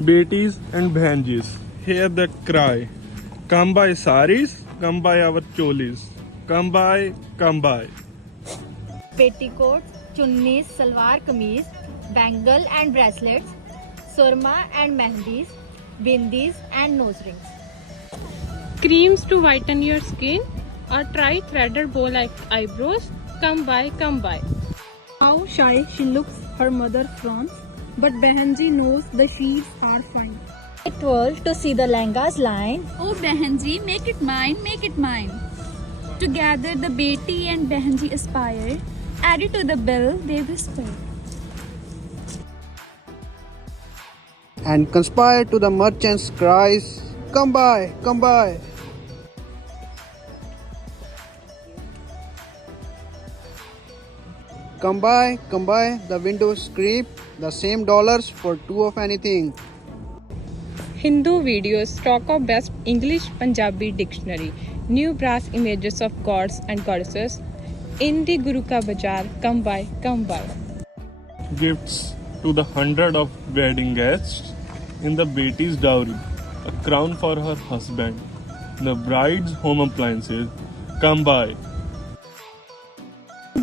Betis and Bhanjis, hear the cry. Come buy saris, come buy our cholis. Come buy, come buy. Petticoats, chunnis, salwar kameez, bangle and bracelets, surma and mehendis, bindis and nose rings. Creams to whiten your skin or try threaded bow like eyebrows. Come by, come by. How shy she looks, her mother frowns, but Behenji knows the sheaves are fine. It was to see the lehengas line. Oh Behenji, make it mine, make it mine. Together the Beti and Behenji aspire. Added to the bill, they whisper. And conspire to the merchant's cries, come by, come by. Come by, the windows scrape, the same dollars for two of anything. Hindu videos, stock of best English Punjabi dictionary, new brass images of gods and goddesses. In the Guru Ka Bazaar, come by, come by. Gifts to the 100 of wedding guests in the Beti's dowry, a crown for her husband. The bride's home appliances, come by.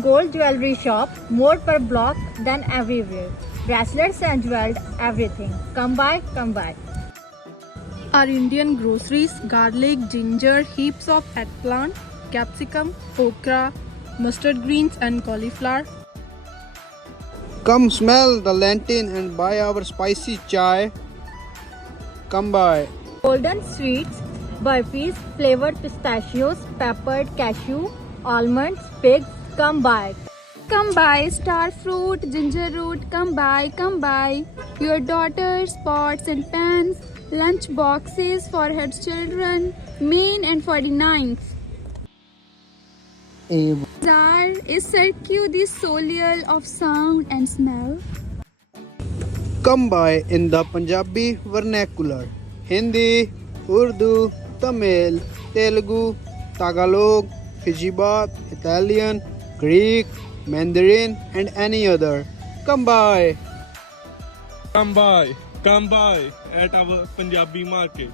Gold jewelry shop, more per block than everywhere. Bracelets and jeweled everything. Come by, come by. Our Indian groceries, garlic, ginger, heaps of eggplant, capsicum, okra, mustard greens and cauliflower. Come smell the lantern and buy our spicy chai. Come by. Golden sweets, burfis, flavored pistachios, peppered cashew, almonds, figs. Come by. Come by, star fruit, ginger root, come by, come by. Your daughter's pots and pans, lunch boxes for her children, main and 49th. Bazaar is circuit the soleil of sound and smell. Come by in the Punjabi vernacular. Hindi, Urdu, Tamil, Telugu, Tagalog, Fijibat, Italian, Greek, Mandarin and any other. Come by. Come by at our Punjabi market.